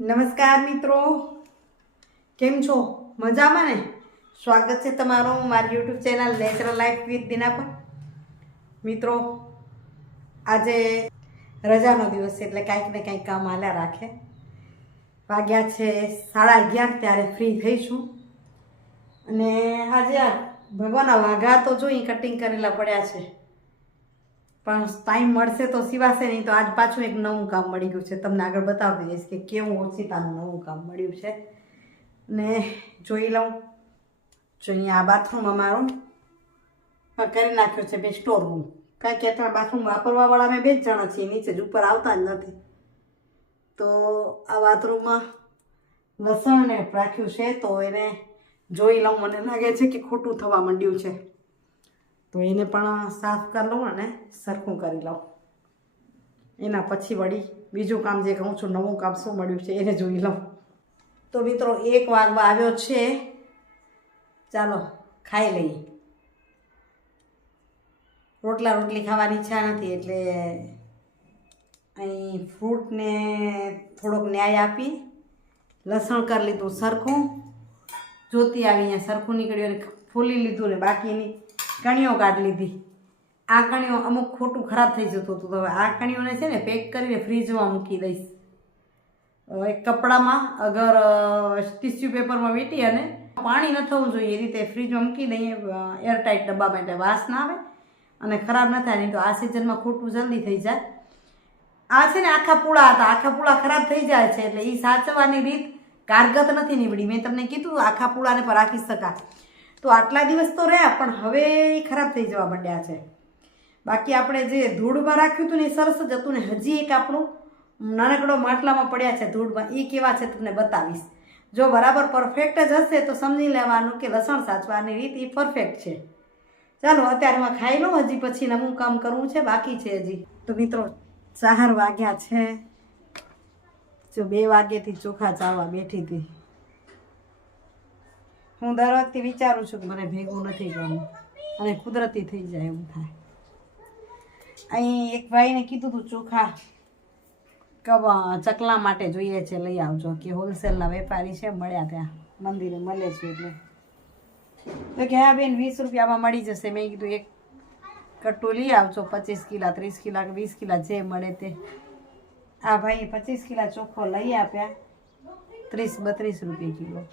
નમસ્કાર મિત્રો, કેમ છો? મજામાં ને? સ્વાગત છે તમારું મારી YouTube channel natural life with Dina પર. મિત્રો, આજે રજાનો દિવસ છે એટલે કાંઈક ને કાંઈક કામ હાલ્યા રાખે. વાગ્યા છે 11:30 ત્યારે ફ્રી થઈશું. અને આજે ભગવાનના વાઘા તો જોઈ કટિંગ કરેલા પડ્યા છે, પણ ટાઈમ મળશે તો સિવાશે નહીં. તો આજ પાછું એક નવું કામ મળી ગયું છે, તમને આગળ બતાવી દઈશ કે કેવું ઓછીતાનું નવું કામ મળ્યું છે. ને જોઈ લઉં. જો અહીંયા આ બાથરૂમ અમારું કરી નાખ્યો છે બે સ્ટોર રૂમ. કાંઈ કે બાથરૂમ વાપરવાવાળા અમે 2 જણા છીએ, નીચે જ ઉપર આવતા જ નથી. તો આ બાથરૂમમાં લસણ ને રાખ્યું છે, તો એને જોઈ લઉં. મને લાગે છે કે ખોટું થવા માંડ્યું છે, તો એને પણ સાફ કરી લઉં અને સરખું કરી લઉં. એના પછી વળી બીજું કામ જે કહું છું નવું કામ શું મળ્યું છે એને જોઈ લઉં. તો મિત્રો 1 વાગવા આવ્યો છે, ચાલો ખાઈ લઈએ. રોટલી ખાવાની ઈચ્છા નથી એટલે અહીં ફ્રૂટને થોડોક ન્યાય આપી લસણ કરી લીધું સરખું. જોતી આવી અહીંયા સરખું નીકળ્યું અને ફોલી લીધું ને બાકીની કણીઓ કાઢી લીધી. આ કણીઓ અમુક ખોટું ખરાબ થઈ જતું હતું, તો હવે આ કણીઓને છે ને પેક કરીને ફ્રીજમાં મૂકી દઈશ. એક કપડામાં અગર ટીશ્યુ પેપરમાં વીંટી અને પાણી ન થવું જોઈએ એ રીતે ફ્રીજમાં મૂકી દઈએ, એરટાઈટ ડબ્બામાં, એટલે વાસ ના આવે અને ખરાબ ન થાય. નહીં તો આ સિઝનમાં ખોટું જલ્દી થઈ જાય. આ છે ને આખા પૂળા હતા, આખા પૂળા ખરાબ થઈ જાય છે એટલે એ સાચવવાની રીત કારગત નથી નીવડી. મેં તમને કીધું આખા પૂળાને પર રાખી શકાય. તો આટલા દિવસ તો રહ્યા, પણ હવે એ ખરાબ થઈ જવા માંડ્યા છે. બાકી આપણે જે ધૂળમાં રાખ્યું હતું ને એ સરસ જ હતું. ને હજી એક આપણું નાનકડો માટલામાં પડ્યા છે ધૂળમાં, એ કેવા છે તમને બતાવીશ. જો બરાબર પરફેક્ટ જ હશે તો સમજી લેવાનું કે લસણ સાચવાની રીત એ પરફેક્ટ છે. ચાલો અત્યારે હું ખાઈ લઉં, હજી પછી નવું કામ કરવું છે, બાકી છે હજી. તો મિત્રો 4 વાગ્યા છે. જો 2 વાગ્યાથી ચોખા ચાવવા બેઠી હતી. હું દર વખતે વિચારું છું કે મને ભેગું નથી કરવું અને કુદરતી થઈ જાય એવું થાય. અહીં એક ભાઈને કીધું હતું ચોખા ચકલા માટે જોઈએ છે, લઈ આવજો, કે હોલસેલના વેપારી છે, મળ્યા ત્યાં મંદિરે મળે છે એટલે. તો કે હા બેન 20 રૂપિયામાં મળી જશે. મેં કીધું એક કટ્ટું લઈ આવજો, 25 કિલા 30 કિલા 20 કિલા જે મળે તે. આ ભાઈએ 25 કિલા ચોખ્ખો લઈ આપ્યા 30-32 રૂપિયા કિલો.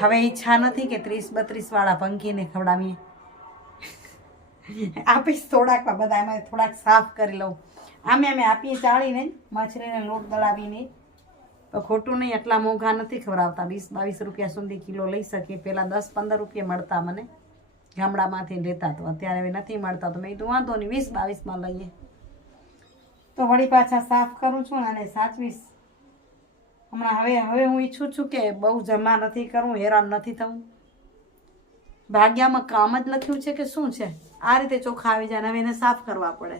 હવે ઈચ્છા નથી કે 30-32 વાળા પંખીને ખવડાવીએ. આપીશ થોડાકમાં, બધા એમાં થોડાક સાફ કરી લઉં. અમે આપીએ ચાળીને જ, માછલીને લોટ દળાવીને. તો ખોટું નહીં, એટલા મોંઘા નથી ખવડાવતા. 20-22 રૂપિયા સુધી કિલો લઈ શકીએ. પહેલાં 10-15 રૂપિયા મળતા મને, ગામડામાંથી લેતા. તો અત્યારે હવે નથી મળતા, તો મેં કીધું વાંધો નહીં 20-22માં લઈએ. તો વળી પાછા સાફ કરું છું અને સાચવીશ હમણાં. હવે હું ઈચ્છું છું કે બહુ જમા નથી કરવું, હેરાન નથી થવું. ભાગ્યામાં કામ જ લખ્યું છે કે શું છે, આ રીતે ચોખા આવી જાય. હવે એને સાફ કરવા પડે,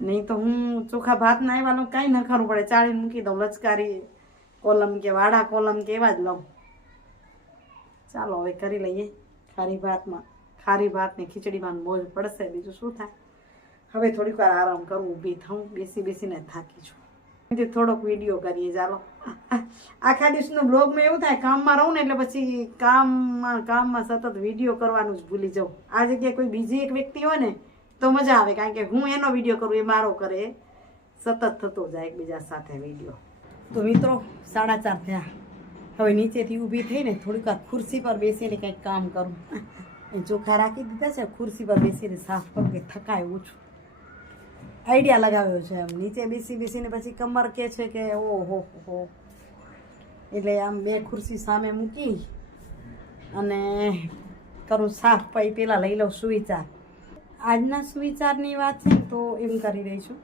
નહીં તો હું ચોખા ભાત ના આવ્યાનું કાંઈ ન કરવું પડે, ચાળીને મૂકી દઉં. લચકારી કોલમ કે વાડા કોલમ કે એવા જ લઉં. ચાલો હવે કરી લઈએ. ખારી ભાત ને ખીચડીમાં મોજ પડશે, બીજું શું થાય. હવે થોડીક વાર આરામ કરું, ઊભી થઉં. બેસીને થાકી છું. થોડોક વિડીયો કરીએ ચાલો. આખા દિવસનો બ્લોગમાં એવું થાય, કામમાં રહું ને એટલે પછી કામમાં સતત વિડીયો કરવાનું જ ભૂલી જાઉં. આ જગ્યાએ કોઈ બીજી એક વ્યક્તિ હોય ને તો મજા આવે, કારણ કે હું એનો વિડીયો કરું, એ મારો કરે, સતત થતો જાય એકબીજા સાથે વિડીયો. તો મિત્રો 4:30 થયા. હવે નીચેથી ઊભી થઈને થોડીક વાર ખુરશી પર બેસીને કંઈક કામ કરું. એ ચોખા રાખી દીધા છે, ખુરશી પર બેસીને સાફ કરું કે થકાય ઓછું. આઈડિયા લગાવ્યો છે આમ. નીચે બેસીને પછી કમર કે છે કે ઓહો હો, એટલે આમ 2 ખુરશી સામે મૂકી અને કરું સાફ. પછી પેલા લઈ લઉં સુવિચાર. આજના સુવિચારની વાત છે તો એમ કરી રહી છું.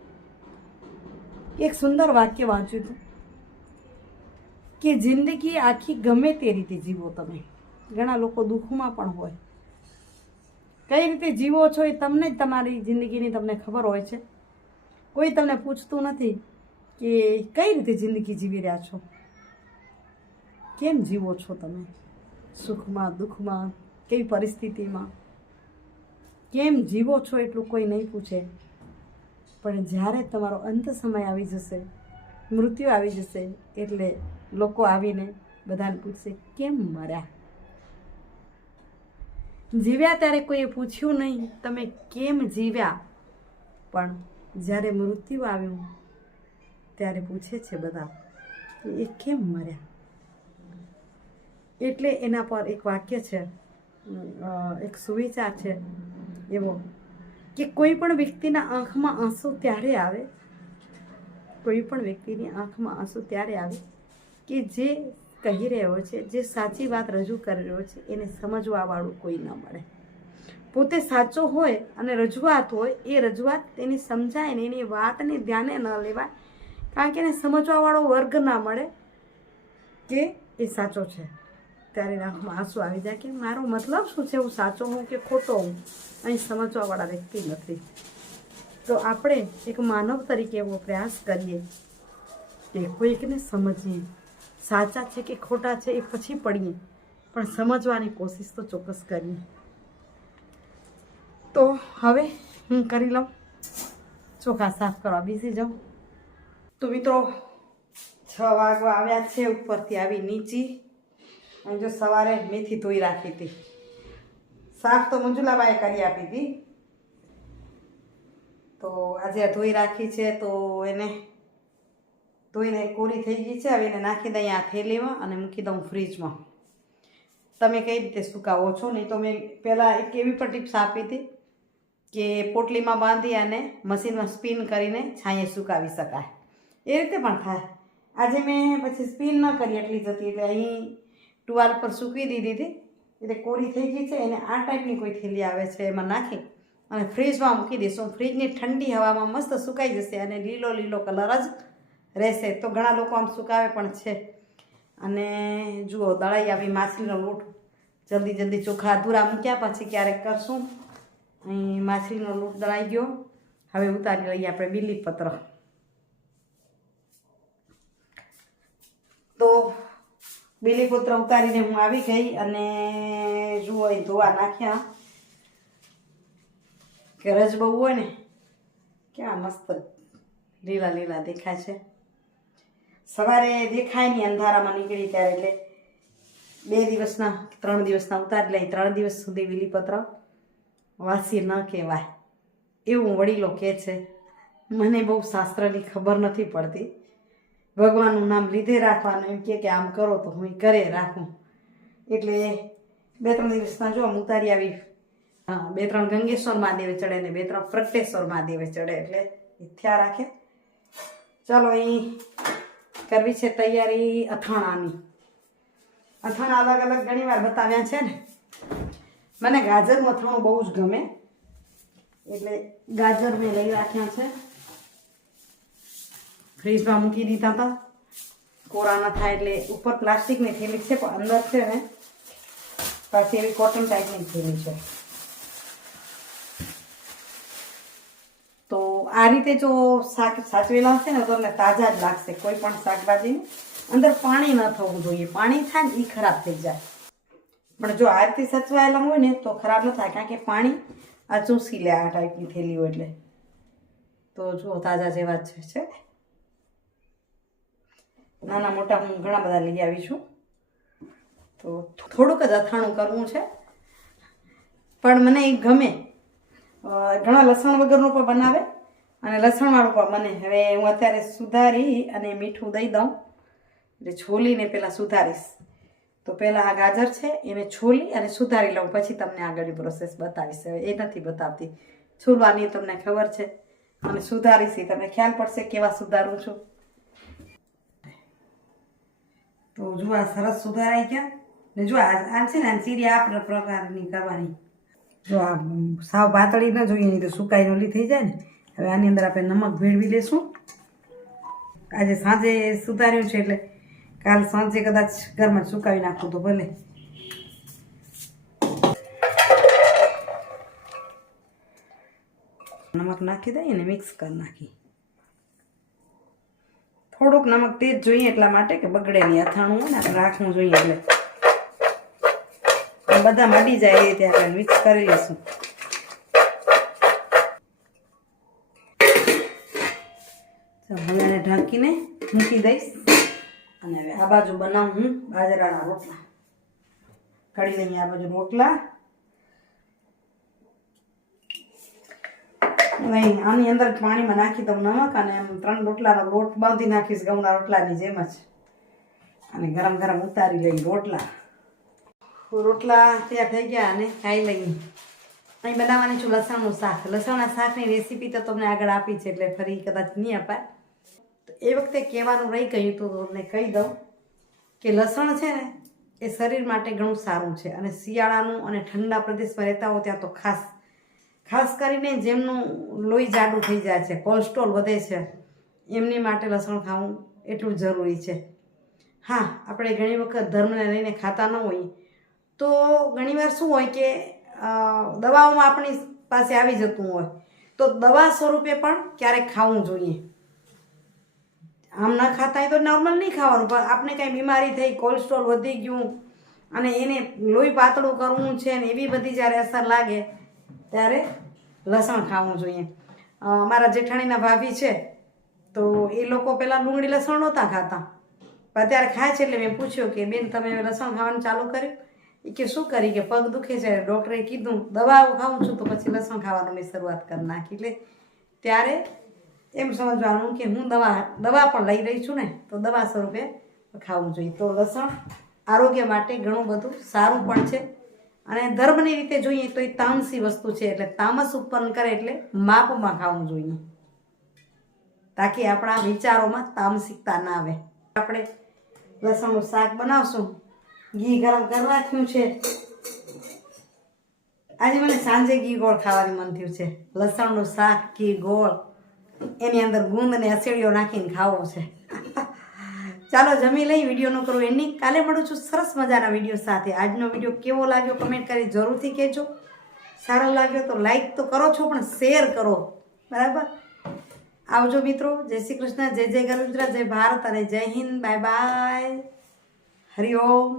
એક સુંદર વાક્ય વાંચ્યું હતું કે જિંદગી આખી ગમે તે રીતે જીવો તમે. ઘણા લોકો દુઃખમાં પણ હોય, કઈ રીતે જીવો છો એ તમને જ, તમારી જિંદગીની તમને ખબર હોય છે. કોઈ તમને પૂછતું નથી કે કઈ રીતે જિંદગી જીવી રહ્યા છો, કેમ જીવો છો તમે, સુખમાં દુઃખમાં, કેવી પરિસ્થિતિમાં કેમ જીવો છો, એટલું કોઈ નહીં પૂછે. પણ જ્યારે તમારો અંત સમય આવી જશે, મૃત્યુ આવી જશે, એટલે લોકો આવીને બધાને પૂછશે કેમ મર્યા. જીવ્યા ત્યારે કોઈએ પૂછ્યું નહીં તમે કેમ જીવ્યા, પણ જ્યારે મૃત્યુ આવ્યું ત્યારે પૂછે છે બધા કે એ કેમ મર્યા. એટલે એના પર એક વાક્ય છે, એક સુવિચાર છે એવો કે કોઈ પણ વ્યક્તિના આંખમાં આંસુ ત્યારે આવે, કોઈ પણ વ્યક્તિની આંખમાં આંસુ ત્યારે આવે કે જે કહી રહ્યો છે, જે સાચી વાત રજૂ કરી રહ્યો છે, એને સમજવાવાળું કોઈ ન મળે. પોતે સાચો હોય અને રજૂઆત હોય, એ રજૂઆત તેને સમજાય ને એની વાતને ધ્યાને ન લેવાય, કારણ કે એને સમજવાવાળો વર્ગ ના મળે કે એ સાચો છે. ત્યારે આંખમાં આંસુ આવી જાય કે મારો મતલબ શું છે, હું સાચો હું કે ખોટો હું, અહીં સમજવાવાળા વ્યક્તિ નથી. તો આપણે એક માનવ તરીકે એવો પ્રયાસ કરીએ કે કોઈકને સમજીએ, સાચા છે કે ખોટા છે એ પછી પડીએ, પણ સમજવાની કોશિશ તો ચોક્કસ કરીએ. તો હવે હું કરી લઉં, ચોખા સાફ કરવા બેસી જાઉં. તો મિત્રો 6 વાગવા આવ્યા છે, ઉપરથી આવી નીચી. અને જો સવારે મેથી ધોઈ રાખી હતી, સાફ તો મંજુલાબાએ કરી આપી હતી, તો આજે ધોઈ રાખી છે, તો એને ધોઈને કોરી થઈ ગઈ છે. હવે એને નાખી દઈએ આ થેલીમાં અને મૂકી દઉં ફ્રીજમાં. તમે કઈ રીતે સુકાવો છો? નહીં તો મેં પહેલાં એક એવી પણ ટિપ્સ આપી હતી કે પોટલીમાં બાંધી અને મશીનમાં સ્પિન કરીને છાંયે સુકાવી શકાય, એ રીતે પણ થાય. આજે મેં પછી સ્પિન ન કરી એટલી જતી, એટલે અહીં ટુવાલ પર સૂકવી દીધી હતી, એટલે કોરી થઈ ગઈ છે. એને આ ટાઈપની કોઈ થેલી આવે છે, એમાં નાખી અને ફ્રીજમાં મૂકી દઈશું. ફ્રીજની ઠંડી હવામાં મસ્ત સુકાઈ જશે અને લીલો લીલો કલર જ રહેશે. તો ઘણા લોકો આમ સુકાવે પણ છે. અને જુઓ દળાઈ આવી માછલીનો લોટ, જલ્દી જલ્દી ચોખા અધૂરા મૂક્યા, પછી ક્યારેક કરશું. અહીં માછલીનો લોટ દળાઈ ગયો. હવે ઉતારી લઈએ આપણે બીલીપત્ર. તો બીલીપત્ર ઉતારીને હું આવી ગઈ અને જુઓ અહીં ધોવા નાખ્યા કે રજ બહુ હોય ને કેવા મસ્ત લીલા લીલા દેખાય છે. સવારે દેખાય નહીં અંધારામાં નીકળી ત્યારે, એટલે 2 દિવસના 3 દિવસના ઉતારી લઈ. 3 દિવસ સુધી બીલીપત્ર વાસી ન કહેવાય એવું વડીલો કહે છે. મને બહુ શાસ્ત્રની ખબર નથી પડતી. ભગવાનનું નામ લીધે રાખવાનું, એમ કે આમ કરો તો હું કરે રાખું. એટલે 2-3 દિવસના જો ઉતારી આવી. હા, 2-3 ગંગેશ્વર મહાદેવે ચડે ને 2-3 પ્રગટેશ્વર મહાદેવે ચડે, એટલે થયા રાખે. ચાલો અહીં કરવી છે તૈયારી અથાણાની. અથાણા અલગ અલગ ઘણી વાર બતાવ્યા છે ને. મને ગાજરનું અથાણું બહુ જ ગમે, એટલે ગાજર મેં લઈ રાખ્યા છે. ફ્રીજમાં મૂકી દીધા હતા, કોરા ન થાય એટલે. ઉપર પ્લાસ્ટિકની થેલી છે, પણ અંદર છે ને પાછી એવી કોટન ટાઈપની થેલી છે. તો આ રીતે જો શાક સાચવેલા હશે ને તો તમને તાજા જ લાગશે. કોઈ પણ શાકભાજીને અંદર પાણી ન થવું જોઈએ. પાણી થાય ને એ ખરાબ થઈ જાય. પણ જો આ રીતે સચવાયેલા હોય ને તો ખરાબ ન થાય, કારણ કે પાણી આ ચૂસી લે આ ટાઈપની થેલી હોય એટલે. તો જુઓ તાજા જેવા જ છે. નાના મોટા હું ઘણા બધા લઈ આવી છું. તો થોડુંક જ અથાણું કરવું છે, પણ મને એ ગમે. ઘણા લસણ વગરનું પણ બનાવે અને લસણવાળું પણ બને. હવે હું અત્યારે સુધારી અને મીઠું દઈ દઉં, એટલે છોલીને પહેલાં સુધારીશ. તો પહેલાં આ ગાજર છે એને છોલી અને સુધારી લઉં, પછી તમને આગળની પ્રોસેસ બતાવીશ. હવે એ નથી બતાવતી, છોલવાની તમને ખબર છે, અને સુધારીશ તમને ખ્યાલ પડશે કેવા સુધારું છું. તો જો આ સરસ સુધારાઈ ગયા ને. જો આ છે ને ચીરી આ પ્રકારની કરવાની. જો આ સાવ પાતળી ન જોઈએ, નહીં તો સુકાઈ ઓલી થઈ જાય ને. હવે આની અંદર આપણે નમક ભેળવી લઈશું. આજે સાંજે સુધાર્યું છે, એટલે કાલ સાંજે કદાચ ઘરમાં સુકાવી નાખું તો ભલે. નમક નાખી દઈએ ને મિક્સ કરી નાખી. થોડુંક નમક તેજ જોઈએ એટલા માટે કે બગડે નહીં. અથાણું હોય ને આપણે રાખવું જોઈએ, એટલે બધા મળી જાય એ રીતે આપણે મિક્સ કરી લઈશું. ઢાંકીને મૂકી દઈશ. અને હવે આ બાજુ બનાવું હું બાજરાના રોટલા. કાઢી લઈએ આ બાજુ રોટલા. નહીં, આની અંદર પાણીમાં નાખી દઉં નમક અને એમ 3 રોટલાનો લોટ બાંધી નાખીશ ઘઉંના રોટલાની જેમ જ. અને ગરમ ગરમ ઉતારી લઈ રોટલા. રોટલા તૈયાર થઈ ગયા અને ખાઈ લઈએ. અહીં બનાવવાની છું લસણનું શાક. લસણના શાકની રેસીપી તો તમને આગળ આપી છે એટલે ફરી કદાચ નહીં અપાય. તો એ વખતે કહેવાનું રહી ગયું તો તમને કહી દઉં કે લસણ છે ને એ શરીર માટે ઘણું સારું છે. અને શિયાળાનું અને ઠંડા પ્રદેશમાં રહેતા હો ત્યાં તો ખાસ કરીને જેમનું લોહી જાડું થઈ જાય છે, કોલેસ્ટ્રોલ વધે છે, એમની માટે લસણ ખાવું એટલું જરૂરી છે. હા, આપણે ઘણી વખત ધર્મને લઈને ખાતા ન હોઈએ તો ઘણીવાર શું હોય કે દવાઓમાં આપણી પાસે આવી જતું હોય તો દવા સ્વરૂપે પણ ક્યારેક ખાવું જોઈએ. આમ ન ખાતા હોય તો નોર્મલ નહીં ખાવાનું, પણ આપણે કાંઈ બીમારી થઈ, કોલેસ્ટ્રોલ વધી ગયું અને એને લોહી પાતળું કરવું છે ને એવી બધી જ્યારે અસર લાગે ત્યારે લસણ ખાવું જોઈએ. મારા જેઠાણીના ભાભી છે તો એ લોકો પહેલાં ડુંગળી લસણ નહોતા ખાતા, પણ અત્યારે ખાય છે. એટલે મેં પૂછ્યું કે બેન તમે લસણ ખાવાનું ચાલુ કર્યું? એ કે શું કરી કે પગ દુખે છે, ડૉક્ટરે કીધું દવાઓ ખાઉં છું તો પછી લસણ ખાવાનું મેં શરૂઆત કરી નાખી. એટલે ત્યારે એમ સમજવાનું કે હું દવા પણ લઈ રહી છું ને તો દવા સ્વરૂપે ખાવું જોઈએ. તો લસણ આરોગ્ય માટે ઘણું બધું સારું પણ છે. અને ધર્મની રીતે જોઈએ તો એ તામસી વસ્તુ છે, એટલે તામસ ઉત્પન્ન કરે એટલે માપમાં ખાવું જોઈએ તાકી આપણા વિચારોમાં તામસિકતા ના આવે. આપણે લસણનું શાક બનાવશું. ઘી ગરમ કરી રાખ્યું છે. આજે મને સાંજે ઘી ગોળ ખાવાનું મન થયું છે. લસણનું શાક, ઘી ગોળ, એની અંદર ગુંદ અને અસેડીઓ નાખીને ખાવો છે. ચાલો જમી લઈ. વિડીયોનો કરું એન્ડિંગ. કાલે મળું છું સરસ મજાના વિડીયો સાથે. આજનો વિડીયો કેવો લાગ્યો કમેન્ટ કરી જરૂરથી કહેજો. સારો લાગ્યો તો લાઈક તો કરો છો પણ શેર કરો, બરાબર? આવજો મિત્રો. જય શ્રી કૃષ્ણ. જય જય ગરવી ગુજરાત. જય ભારત અને જય હિન્દ. Bye bye. હરિઓમ.